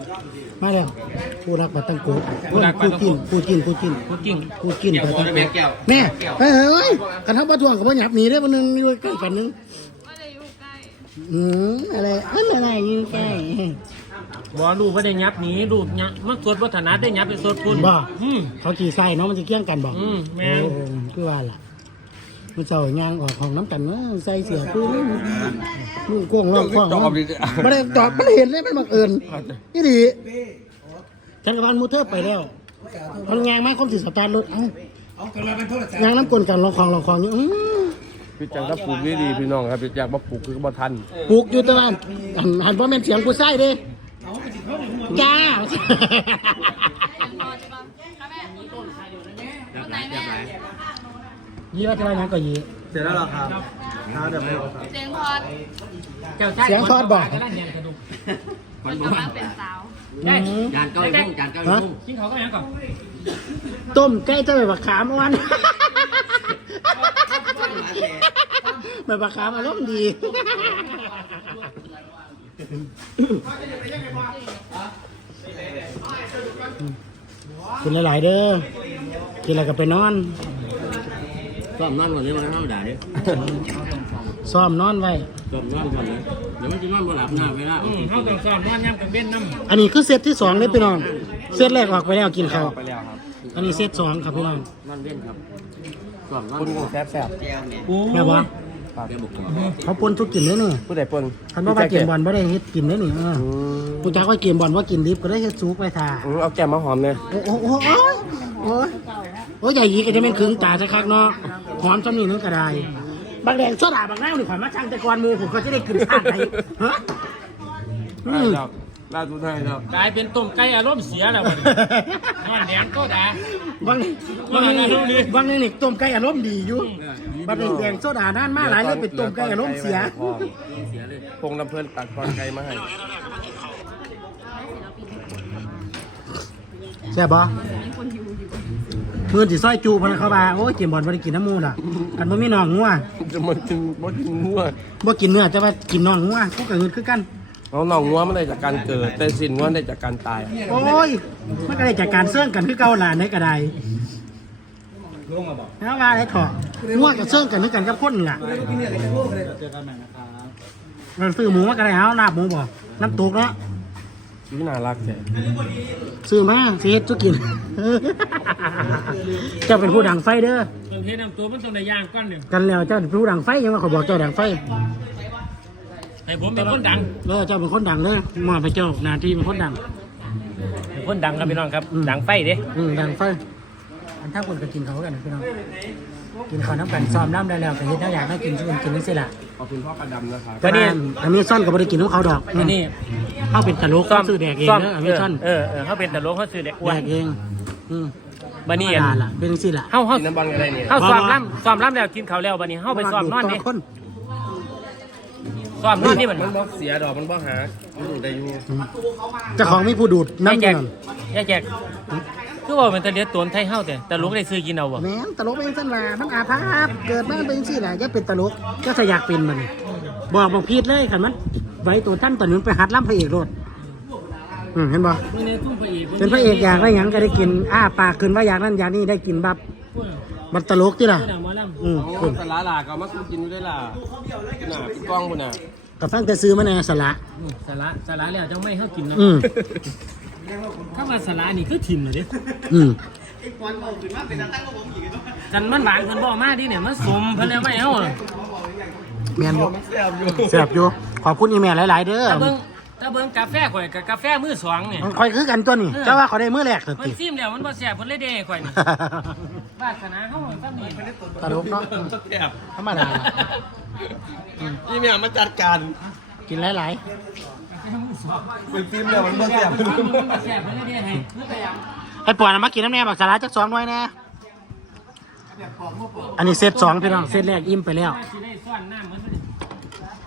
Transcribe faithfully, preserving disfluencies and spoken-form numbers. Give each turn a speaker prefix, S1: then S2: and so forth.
S1: มาแล้วผู้รักบัตรตั้งโกผู้กินผู้กินผู้กิน
S2: พูดจริง
S1: ผู้กินบัตรตั้งโกแม่เฮ้ยเฮ้ยกันทับบัตรทวงกับบัตรหยับหนีได้บัตรนึงด้วยใกล้กันนึงอืมอะไรอะไรยิงใกล้
S2: บ่ลูกบ่ได้ยับหนีลูกยับมันสวดวัฒนาได้ยับไปสวดคุณ
S1: บ่
S2: อืม
S1: เขาขี่ไส้เนาะมันจะเกี่ยงกันบ่
S2: อืมแม่
S1: โอ้คือว่าล่ะมันเจ้ายางออกของน้ำกันเนาะใส่เสียคือมือกวงรอบกว้างไม่ได้จอดไม่ได้เห็นเลยมันบังเอิญนี่ดีฉันกับบ้านมูเทอร์ไปแล้วมันยางมากคนสิสตาร์ทรถเอ้ายางน้ำกลนกันลองของลองของอยู่อื้อ
S3: พี่จังถ้าปลูกนี่ดีพี่น้องครับพี่อยากมาปลูกคือบ่ทัน
S1: ปลูกอยู่ตลาดหันหันเพราะเป็นเสียงกูไส้เด้จ้ายี่ว่าจะว่ายังก็ยี่
S4: เสร็จแล้วเหรอครับน้าเดี๋ยวไปเอาครับ
S5: เสียงพอด
S1: เสียงทอดบอก
S2: กำลังเรียนกระดูก
S5: มันกำลังเป็นสาว
S2: ได้
S3: จานเก้าอี้มุ่งจานเก้าอี้มุ่ง
S2: กินเขาก็ยังก่อน
S1: ต้มใกล้จะไปบักขามอ่อนแบบบักขามอารมณ์ดีกินหลายๆเด้อกินอะไรก็ไปนอน
S3: ซ้อมนอนก่อนนี้มันธรรมดาดิ
S1: ซ้อมนอนไว้
S3: ซ้อมนอนก่อนเลยเดี๋ยวมันจะนอนบ่หลับหน้าเวลา
S2: อืมเขาต้องสอนนอนย่ำกับเว้นน้ำ
S1: อันนี้คือเซตที่สองเลยพี่น้องเซตแรกออกไปแล้วกินข้าว
S4: ไปแล้วครับ
S1: อันนี้เซตสองครับพี่น้อง
S3: นอนเว้นครับซ้อมนอน
S4: คุณงูแซ่บแซ่บ
S1: แม่บอ
S3: เดี๋ยวบุก
S1: เขาปนทุกกินเลยนี่
S4: ผู้ใดปน
S1: คันว่าว่าเกมบอลไม่ได้เฮ็ดกินเลยนี่เออกูจักว่าเกมบอลว่ากินดิบก็ได้เฮ็ดซุปไปทา
S4: เอาแก้มมาหอมเนี่ย
S1: โอ้โหโอ้โหโอ้ยโอ้ยใหญ่ยีก็จะเป็นขึงตาสักคักเนาะหอมจำนี่นึงก็ได้บางแดงโซดาบางน้ำนี่ขวัญมาช่างแต่ก่อนมือผมก็จะได้กินชาติไหนฮะอืม
S4: ล่าสุดให้ครับ
S2: กลายเป็นต้มไก่อารมณ์เสียแล้วบัดนี้นอนแดงก็ด่า
S1: บางบางนี่บางนี่ต้มไก่อารมณ์ดีอยู่บางแดงโซดานั่นมาหลายเลยเป็นต้มไก่อารมณ์เสีย
S4: พงน้ำเพลินตัดตอนไก่มาให้
S1: ใช่ปะมือที่ซอยจูพนันเข้ามาโอ้ยเกมบอลไม่ได้กินน้ำมูดอ่ะอันบ่มีน้องงัว
S4: จะมากินบ่กินงัว
S1: บ่กินเนื้อจะมากินน้องงัวพวกกับเงินคือกัน
S4: เอาหน่องงัวมันได้จากการเกิด แต่สินงัวได้จากการตาย
S1: โอ้ยมันก็ได้จากการเสื่องกันคือเก่าหลานในกระไดแล้วว่าได้เถอะงัวกับเสื่องกันคือกันกับคนล่ะมันซื้อหมูมาก็ได้เอาลาบหมูบ่น้ำตกเนาะ
S4: ชีวิตน่ารักแท้
S1: ซื้อมาสิเฮ็ดสุกิน เจ้าเป็นผู้ดังไฟเด้อ
S2: ต้มเฮ็ดน้ำตัวมันต้องได้ย่างก้อนหนึ่ง
S1: กันแล้วเจ้าเป็นผู้ดังไฟยังว่าเขาบอกเจ้าดังไฟ
S2: ให้ผมเป็นคนดัง
S1: เออเจ้าเป็นคนดังเด้อมอบให้เจ้าหน้าที่เป็นคนดัง
S2: เป็นคนดังครับพี่น้องครับ
S1: อืม
S2: ดังไฟเด้
S1: อืมดังไฟอันถ้าคนก็กินเขากันนะพี่น้องกินเขาน้ำกันซ้อมน้ำได้แล้วก็เฮ็ดถ้าอยากให้กินช่วยกินนี่สิล่ะ
S4: ขอบคุณพ่อกระดำนะครับ
S1: ก็นี่อันนี้ซ่อนกับบริกินของเขาดอก
S2: อันนี้
S1: เขาเป็นตลกเขาซื้อแดกเองเนอะอันนี้ซ่อน
S2: เออเออเขาเป็นตลกเขาซื้อแดกอ้ว
S1: แด
S2: น
S1: กเองอืม
S2: บัดนี้
S1: ธรรมดาล่ะเป็นสิล่ะ
S2: เฮาเฮา
S4: กินน้ำบอลกันได้เนี่ย
S2: เฮาซ้อมล่ำซ้อมล่ำแล้วกินข้าวแล้วบัดนี้เฮาไปซ้อมนอนดิ
S1: คน
S2: ซ้อมนอนนี่มัน
S4: มันบ่เสียดอกมันบ่หามันอยู่ได้อยู่
S1: เจ้าของมีผู้ดูด
S2: ยาย
S1: น้ำ
S2: แจ
S1: เดื
S2: ก
S1: อน
S2: ยายแจกคือว่าเป็นตะเลียดตนไทยเฮาแต่ตลกได้ซื้อกินเอาบ่
S1: แหม่ตลกเป็นสั้นล่ะมันอาภัพเกิดมาเป็นสิล่ะจะเป็นตลกก็จะอยากเป็นมันบอกบอกพีดเลยขันมันไว้ตัวท่านตอนนี้ไปหัดล่ำพระเอกโลดอืมเห็นบ่
S2: มื้อนี้ทุ่มพระเอก
S1: เป็นพระเอกอยากได้หยังก็ได้กินอ้าปากขึ้นว่าอยากนั่นอยากนี่ได้กินบับมันตลกที่ล่ะ
S2: ผู้ดังหมอลำ
S1: อืม
S4: โอ้
S1: คุณ
S4: ตลาดหลากเอามากินอยู่ได้ล่ะน่ะพี่ก้องพุ่นน่ะ
S1: กับฟังแต่ซื้อมาแน่สละ
S2: อืมสาระสาระแล้วจังไม่เฮากินนะ
S1: อืม
S2: คำว่าสาระนี่คือถิ่มเหรอเด้
S1: อืม
S2: กันมันหวานเพิ่นบ่มาดิเนี่ยมันสมเพิ่นแล้วไม่เอาอะ
S1: แมนบ่แซ่บอยู่ขอบคุณอีเมลหลายๆเด้อ
S2: ถ้าเบิ่งถ้าเบิ่งกาแฟข่อยกับกาแฟมือสองเนี่ย
S1: มันคอยคือกันตัวนี้เจ้าว่าเขาได้มื้อแรกสุด
S2: เพิ่
S1: ติ
S2: นซิมแล้วมันบ่แซ่บเพิ่นเลยเด้ให้ข่อยนี่วาสนาเฮาซ้ำนี่
S1: ตลกเนาะ
S4: แซ่บ
S1: ธรรมดาล่ะ
S4: นี่แม่มาจัดการ
S1: กินหลาย
S4: เป็นฟิล์มแล้วมันบ่แซ่บ
S2: มันบ่แซ่บเพิ่นเลยเด้ให้คือไปยัง
S1: ๆให้ปอนเอามากินน้ำแน่บักสาระจักสองหน่วยแน่อันนี้เซตสองพี่น้องเซตแรกอิ่มไปแล้ว
S2: สิได้ซ้อนน้ำเหมือน